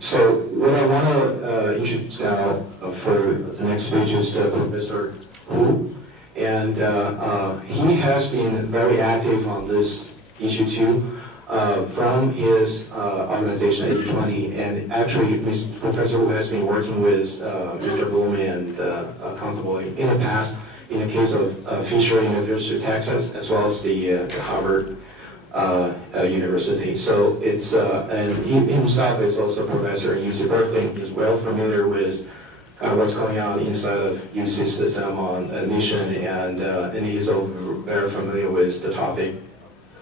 So what I want to introduce now for the next speech is Professor Hu, and he has been very active on this issue too, from his organization 8020, and actually Professor Hu has been working with Mr. Blum and Constable in the past in the case of Fisher University of Texas, as well as the Harvard University. So it's, and he himself is also a professor at UC Berkeley. He's well familiar with what's going on inside of UC system on admission, and he's also very familiar with the topic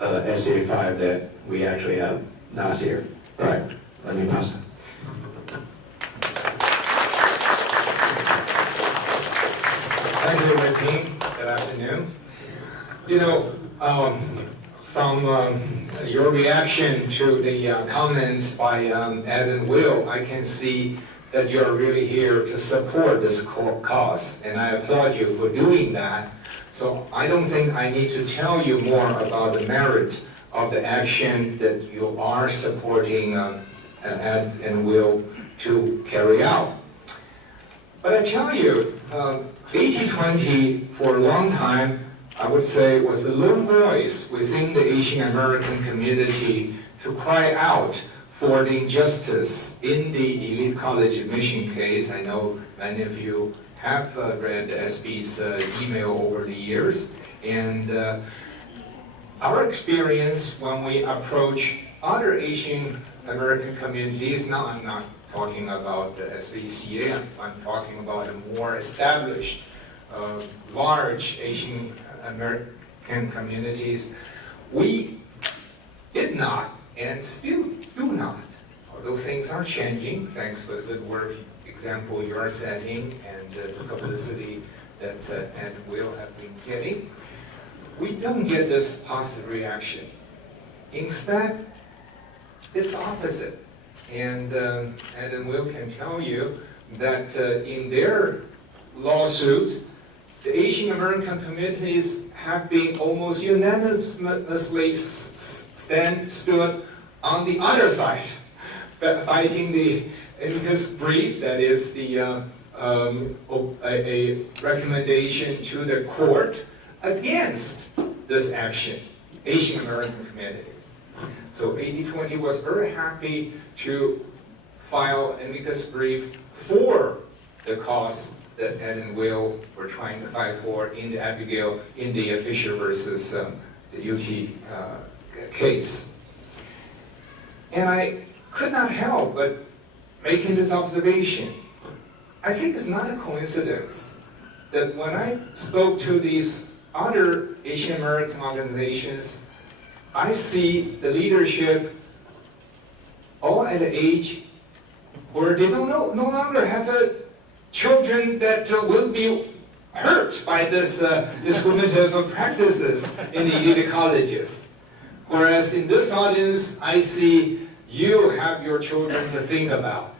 SVCA that we actually have last year. All right, let me pass it. Thank you, Ricky. Good afternoon. You know, from your reaction to the comments by Ed and Will, I can see that you're really here to support this cause, and I applaud you for doing that. So I don't think I need to tell you more about the merit of the action that you are supporting Ed and Will to carry out. But I tell you, 8020 for a long time, I would say, was the lone voice within the Asian American community to cry out for the injustice in the elite college admission case. I know many of you have read SB's email over the years, and our experience when we approach other Asian American communities, now I'm not talking about the SVCA, I'm talking about a more established, large Asian American communities, we did not and still do not, although things are changing, thanks for the good work example you are setting and the publicity that Ed and Will have been getting, we don't get this positive reaction. Instead, it's the opposite. And Ed and Will can tell you that in their lawsuits, the Asian American communities have been almost unanimously stood on the other side, fighting the amicus brief, that is the a recommendation to the court against this action, Asian American communities. So 8020 was very happy to file an amicus brief for the cause that Ed and Will were trying to fight for in the Abigail, in the Fisher versus the UT case. And I could not help but making this observation. I think it's not a coincidence that when I spoke to these other Asian American organizations, I see the leadership all at an age where they no longer have children that will be hurt by this discriminative practices in the elite colleges. Whereas in this audience, I see you have your children to think about.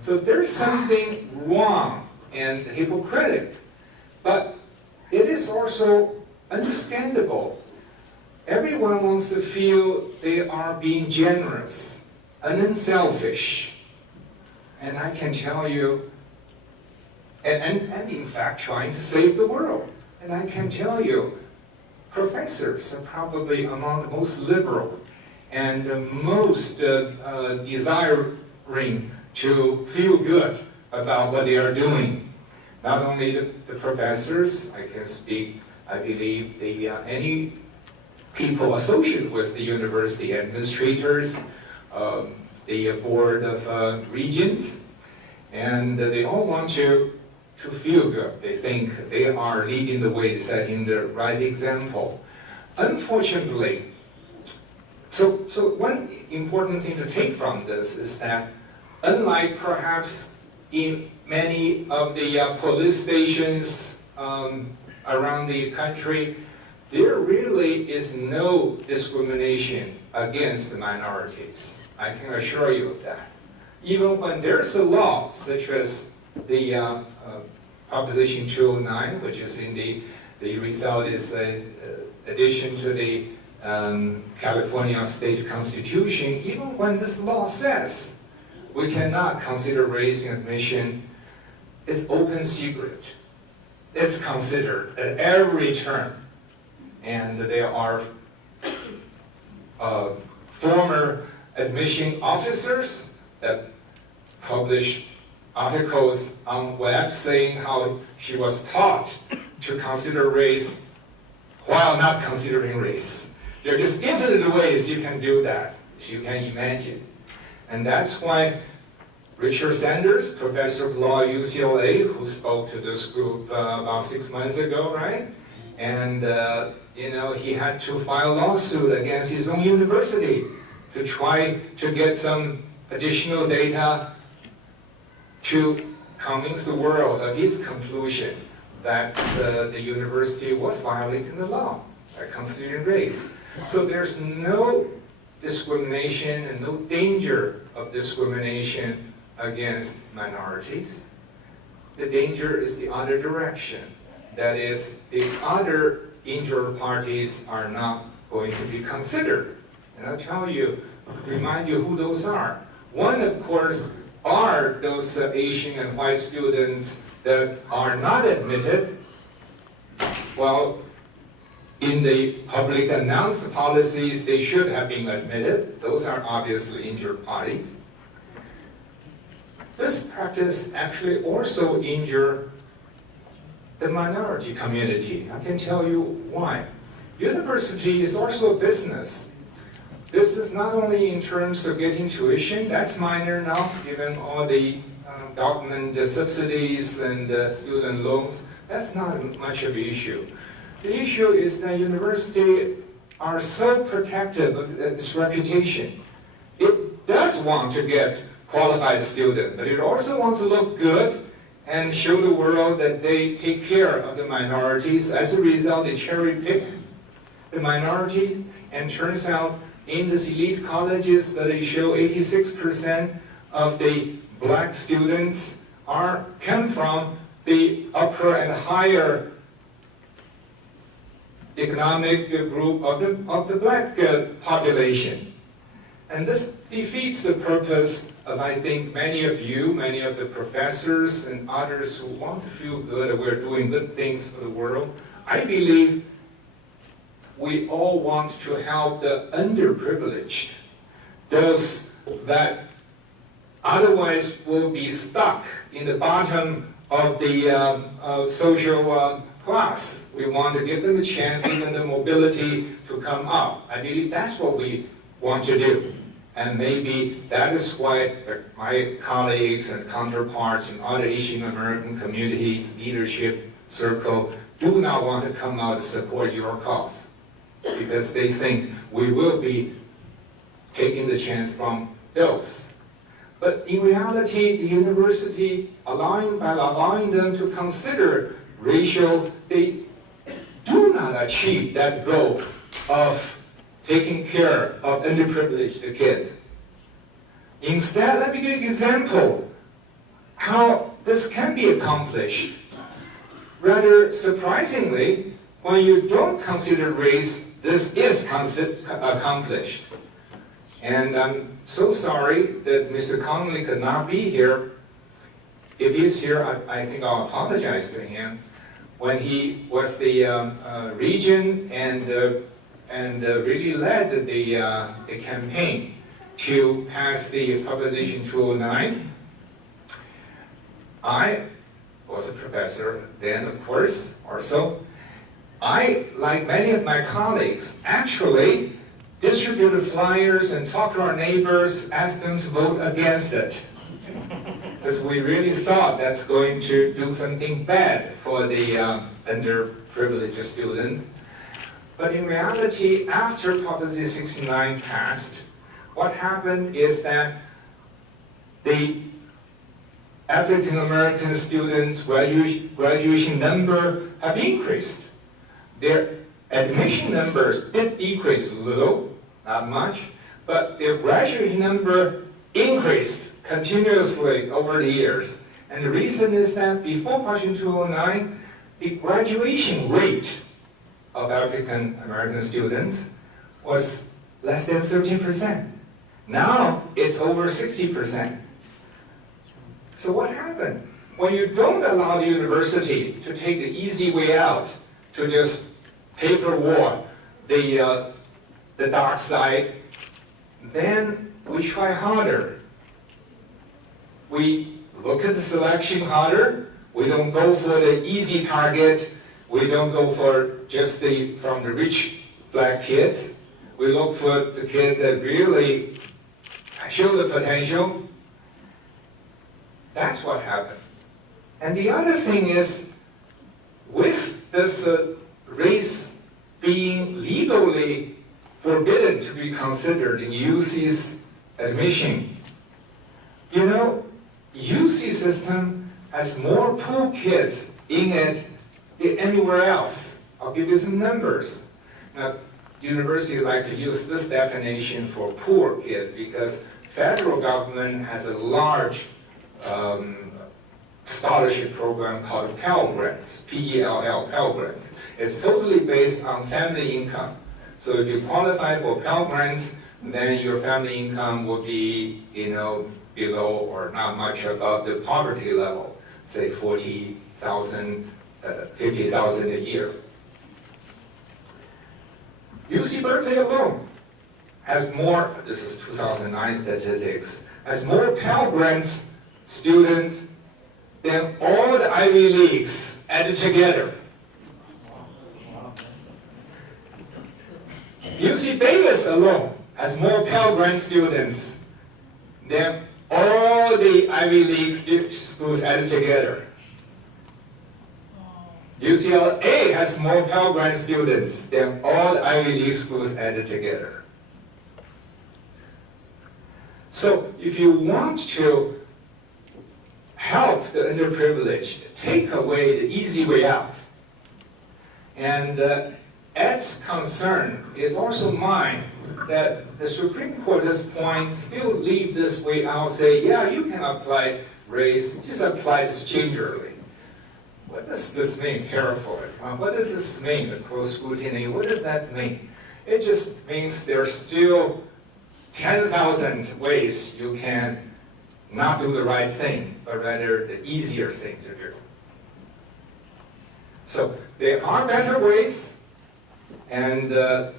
So there's something wrong and hypocritical, but it is also understandable. Everyone wants to feel they are being generous and unselfish. And I can tell you, and in fact trying to save the world. And I can tell you, professors are probably among the most liberal and the most desiring to feel good about what they are doing. Not only the professors, I can speak, I believe, any people associated with the university, administrators, the board of regents, and they all want to feel good. They think they are leading the way, setting the right example. Unfortunately, so one important thing to take from this is that unlike perhaps in many of the police stations around the country, there really is no discrimination against the minorities. I can assure you of that. Even when there's a law, such as the Proposition 209, which is in the result is addition to the California state constitution, even when this law says we cannot consider race in admission. It's open secret. It's considered at every turn. And there are former admission officers that publish articles on web saying how she was taught to consider race while not considering race. There are just infinite ways you can do that, as you can imagine. And that's why Richard Sanders, professor of law at UCLA, who spoke to this group about 6 months ago, right? And he had to file a lawsuit against his own university to try to get some additional data to convince the world of his conclusion that the university was violating the law by considering race. So there's no discrimination and no danger of discrimination against minorities. The danger is the other direction. That is, the other injured parties are not going to be considered. And I'll remind you who those are. One, of course, are those Asian and white students that are not admitted. Well, in the public announced policies, they should have been admitted. Those are obviously injured parties. This practice actually also injures the minority community. I can tell you why. University is also a business. Business not only in terms of getting tuition, that's minor now, given all the government subsidies and student loans. That's not much of an issue. The issue is that universities are so protective of its reputation. It does want to get qualified students, but it also wants to look good and show the world that they take care of the minorities. As a result, they cherry pick the minorities, and turns out in these elite colleges that they show 86% of the black students come from the upper and higher economic group of the black population. And this defeats the purpose of, I think, many of the professors and others who want to feel good that we're doing good things for the world. I believe we all want to help the underprivileged, those that otherwise will be stuck in the bottom of the social class. We want to give them a chance, give them the mobility to come up. I believe that's what we want to do. And maybe that is why my colleagues and counterparts in other Asian American communities, leadership circle, do not want to come out to support your cause. Because they think we will be taking the chance from those. But in reality, the university, by allowing them to consider racial, they do not achieve that goal of taking care of underprivileged kids. Instead, let me give you an example how this can be accomplished. Rather surprisingly, when you don't consider race, this is accomplished. And I'm so sorry that Mr. Connolly could not be here. If he's here, I think I'll apologize to him. When he was the regent and really led the campaign to pass the Proposition 209, I was a professor then, of course, also. I, like many of my colleagues, actually distributed flyers and talked to our neighbors, asked them to vote against it. Because we really thought that's going to do something bad for the underprivileged student. But in reality, after Proposition 69 passed, what happened is that the African American students' graduation number have increased. Their admission numbers did decrease a little, not much, but their graduation number increased continuously over the years. And the reason is that before Proposition 209, the graduation rate of African American students was less than 13%. Now it's over 60%. So what happened? When you don't allow the university to take the easy way out, to just paper war the dark side, then we try harder. We look at the selection harder. We don't go for the easy target. We don't go for just from the rich black kids. We look for the kids that really show the potential. That's what happened. And the other thing is, with this race being legally forbidden to be considered in UC's admission, you know, UC system has more poor kids in it than anywhere else. I'll give you some numbers. Now, universities like to use this definition for poor kids because federal government has a large scholarship program called Pell Grants, P-E-L-L, Pell Grants. It's totally based on family income. So if you qualify for Pell Grants, then your family income will be, you know, below or not much above the poverty level, say 40,000, 50,000 a year. UC Berkeley alone has more, this is 2009 statistics, has more Pell Grants students than all the Ivy Leagues added together. UC Davis alone has more Pell Grant students than all the Ivy League schools added together. UCLA has more Pell Grant students than all the Ivy League schools added together. So if you want to help the underprivileged, take away the easy way out, and Ed's concern is also mine, that the Supreme Court at this point still leave this way out, say, yeah, you can apply race, just apply this gingerly. What does this mean, carefully? What does this mean, the close scrutiny? What does that mean? It just means there's still 10,000 ways you can not do the right thing, but rather the easier thing to do. So there are better ways, and I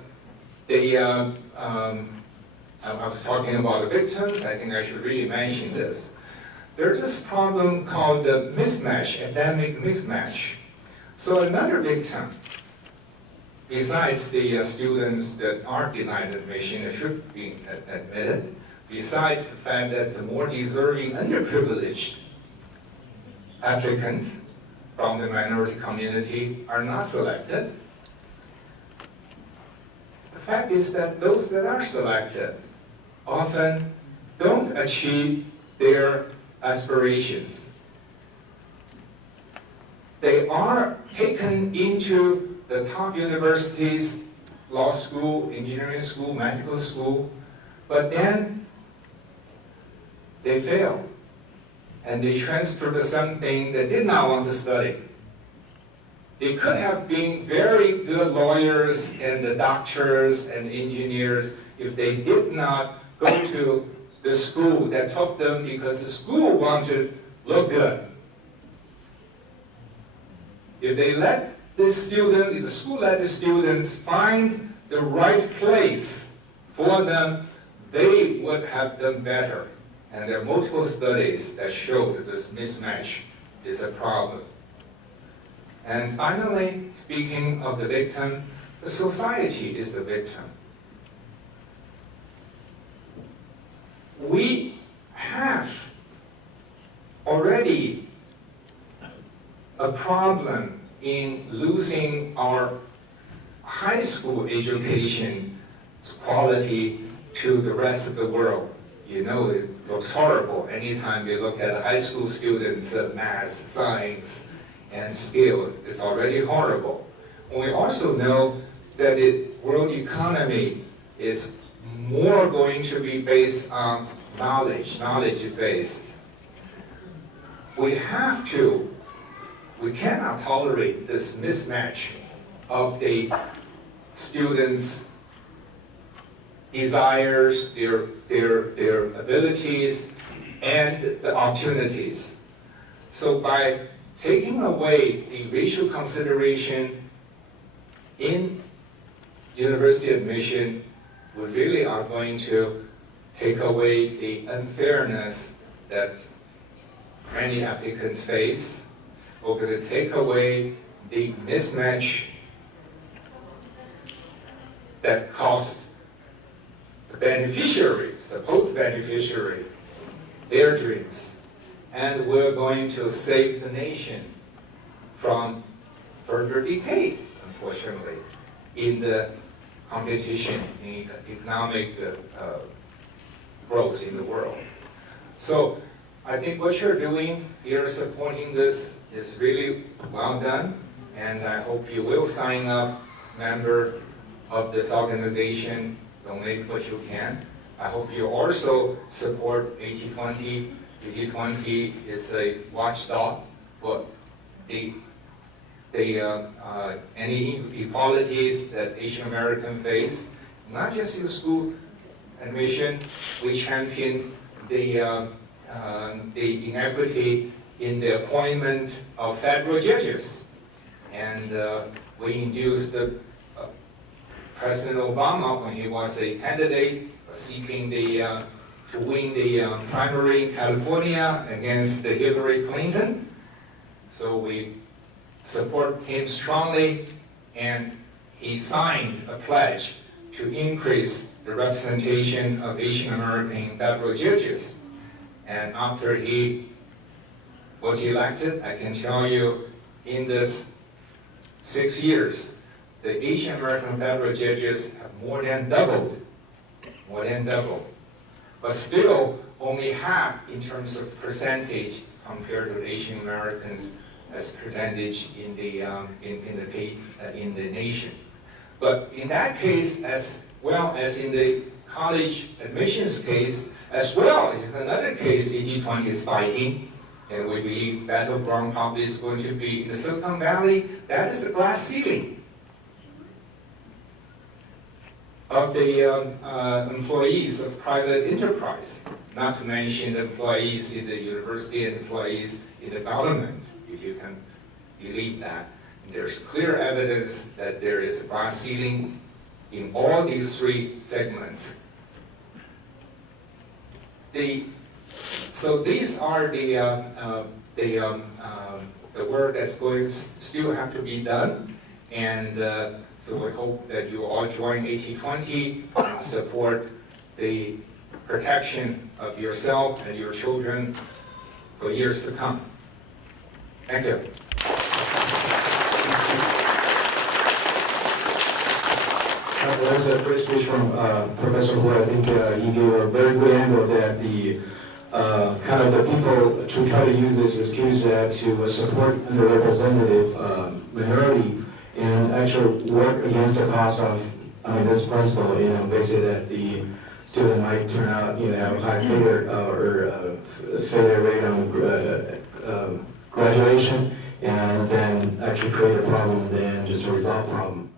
was talking about the victims. I think I should really mention this. There's this problem called the mismatch, academic mismatch. So another victim, besides the students that are denied admission and should be admitted, besides the fact that the more deserving underprivileged applicants from the minority community are not selected, the fact is that those that are selected often don't achieve their aspirations. They are taken into the top universities, law school, engineering school, medical school, but then they fail, and they transfer to something they did not want to study. They could have been very good lawyers and doctors and engineers if they did not go to the school that took them because the school wanted to look good. If they let the student, if the school let the students find the right place for them, they would have done better. And there are multiple studies that show that this mismatch is a problem. And finally, speaking of the victim, the society is the victim. We have already a problem in losing our high school education's quality to the rest of the world. You know, it looks horrible anytime you look at high school students' math, science, and skills. It's already horrible. We also know that the world economy is more going to be based on knowledge-based. We cannot tolerate this mismatch of the students' desires, their abilities, and the opportunities. So by taking away the racial consideration in university admission, we really are going to take away the unfairness that many applicants face. We're going to take away the mismatch that cost the beneficiary, supposed beneficiary, their dreams. And we're going to save the nation from further decay, unfortunately, in the competition, in economic growth in the world. So I think what you're doing here, supporting this, is really well done, and I hope you will sign up as a member of this organization, donate what you can. I hope you also support 8020. 8020 is a watchdog for any inequalities that Asian Americans face, not just in school admission. We champion the inequity in the appointment of federal judges, and we induced President Obama, when he was a candidate seeking to win the primary in California against Hillary Clinton. So we support him strongly, and he signed a pledge to increase the representation of Asian American federal judges. And after he was elected, I can tell you, in this 6 years, the Asian American federal judges have more than doubled, but still only half in terms of percentage compared to Asian Americans as percentage in the nation. But in that case, as well as in the college admissions case, as well as another case 8020 is fighting, and we believe Edward Blum probably is going to be in the Silicon Valley, that is the glass ceiling of the employees of private enterprise, not to mention the employees in the university and employees in the government, if you can believe that. And there's clear evidence that there is a glass ceiling in all these three segments. So these are the work that's going to still have to be done, and so we hope that you all join 8020 and support the protection of yourself and your children for years to come. Thank you. That was a great speech from Professor Hu. I think he gave a very good angle that the kind of the people to try to use this excuse to support underrepresented minority and actually work against the cause of this principle. Basically that the student might turn out, have a high failure or failure rate on graduation, and then actually create a problem than just a resolve problem.